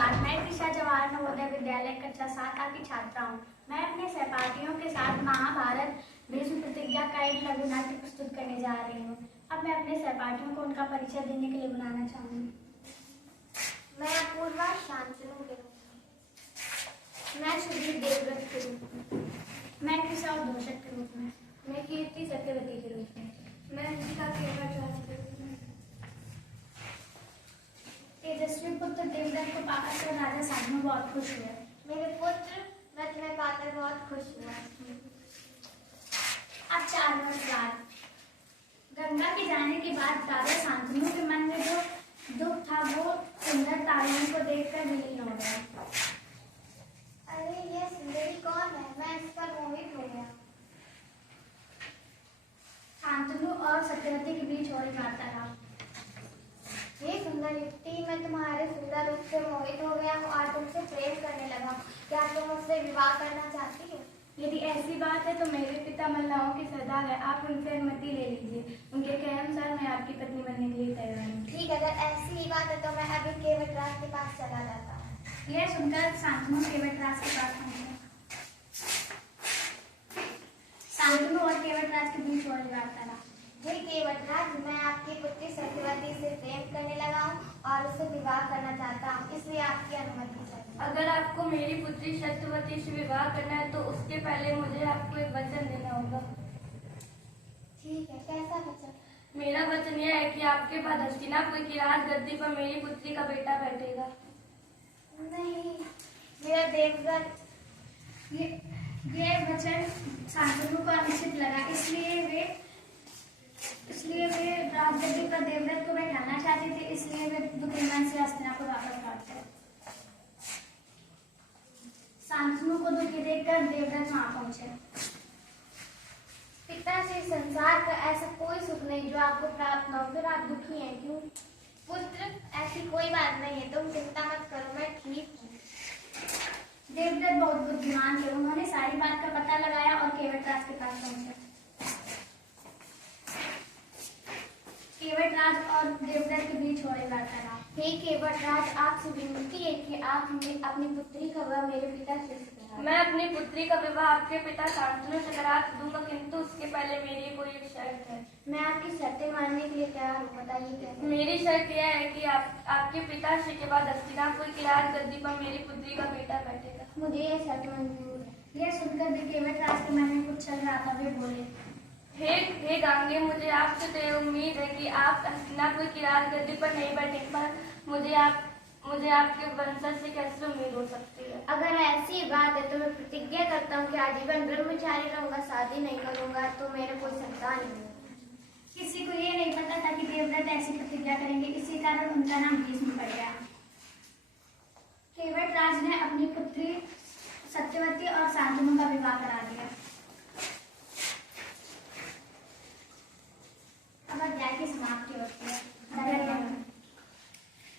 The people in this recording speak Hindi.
बात। मैं दिशा जवाहर नवोदय विद्यालय कक्षा 7 की छात्रा हूँ। मैं अपने सहपाठियों के साथ महाभारत भीष्म प्रतिज्ञा का एक लघु नाट्य प्रस्तुत करने जा रही हूँ। अब मैं अपने सहपाठियों को उनका परिचय देने के लिए बुलाना चाहूँगी। मैं अपूर्वा शांतनु के रूप में। मैं सुधीर देवव्रत के रूप में। मैं कृषा उद्घोषक के रूप में। मैं कीर्ति सत्यवती के रूप में। मैं अंशिका केवट राज के रूप में। तेजस्वी पुत्र देवव्रत को पाकर राजा शांतनु बहुत खुश हुए। मेरे पुत्र व्रत में पाकर बहुत खुश हुआ। अब 4 वर्ष बाद गंगा के जाने के बाद राजा शांतनु के मन में जो दुख था वो सुंदर तारों को देखकर विलीन हो गया। अरे ये सुंदरी कौन है? मैं इस पर मोहित हो गया। शांतनु और सत्यवती के बीच हो रही वार्तालाप। हे सुंदर युवती, मैं तुम्हारे सुंदर रूप से मोहित हो गया हूँ और तुमसे प्रेम करने लगा। क्या तुम मुझसे विवाह करना चाहती हो? यदि ऐसी बात है तो मेरे पिता मल्लाहों के सरदार है, आप उनसे अनुमति ले लीजिए। उनके कहे अनुसार मैं आपकी पत्नी बनने के लिए तैयार हूँ। ठीक है, अगर ऐसी ही बात है तो मैं अभी केवटराज के पास चला जाता हूँ। यह सुनकर शांतनु केवटराज के पास पहुंचे। शांतनु और केवटराज के बीच हो रही वार्तालाप। हे केवटराज, मैं आपकी पुत्री सत्यवती से प्रेम करने लगा हूँ और उससे विवाह करना चाहता हूँ, इसलिए आपकी अनुमति चाहिए। अगर आपको मेरी पुत्री सत्यवती से विवाह करना है तो उसके पहले मुझे आपको एक वचन देना होगा। ठीक है, कैसा वचन? मेरा वचन यह है कि आपके बाद हस्तिनापुर की राजगद्दी पर मेरी पुत्री का बेटा बैठेगा। नहीं, मेरा देवव्रत। ये वचन शांतनु को अनुचित लगा, इसलिए वे राजगद्दी पर देवव्रत को बैठाना चाहते थे। इसलिए वे दुखी मन से हस्तिनापुर वापस लौट गए। शांतनु को दुखी देखकर देवव्रत वहां पहुंचे। पिताश्री, संसार का ऐसा कोई सुख नहीं जो आपको प्राप्त न हो, फिर आप दुखी हैं क्यों? पुत्र, ऐसी कोई बात नहीं है, तुम चिंता मत करो, मैं ठीक हूँ। देवव्रत बहुत बुद्धिमान थे। उन्होंने सारी बात का पता लगाया और केवटराज के पास पहुंचे। केवटराज और देवव्रत के बीच हो रही वार्तालाप। हे केवटराज, आपसे विनती है कि आप हमें अपनी पुत्री का विवाह मेरे पिता से करा। मैं अपनी पुत्री का विवाह आपके पिता शांतनु से करा दूंगा, किंतु उसके पहले मेरी कोई एक शर्त है। मैं आपकी शर्तें मानने के लिए तैयार हूँ, बताइए कैसे? मेरी शर्त यह है कि आपके पिताश्री के बाद हस्तिनापुर की राजगद्दी पर मेरी पुत्री का बेटा बैठेगा। मुझे यह शर्त मंजूर है। यह सुनकर भी केवटराज के मन में कुछ चल रहा था। वे बोले, हे गांगे, मुझे आपसे तो उम्मीद है कि आप हस्तिनापुर की राजगद्दी पर नहीं बैठेंगे, पर मुझे आपके वंशज से कैसे उम्मीद हो सकती है? अगर ऐसी बात है तो मैं प्रतिज्ञा करता हूँ कि आजीवन ब्रह्मचारी रहूंगा, शादी नहीं करूंगा, तो मेरे कोई संतान नहीं होगा। किसी को ये नहीं पता था कि देवव्रत ऐसी प्रतिज्ञा करेंगे, इसी कारण उनका नाम भीष्म पड़ गया। केवटराज ने अपनी पुत्री सत्यवती और शांतनु का विवाह करा दिया।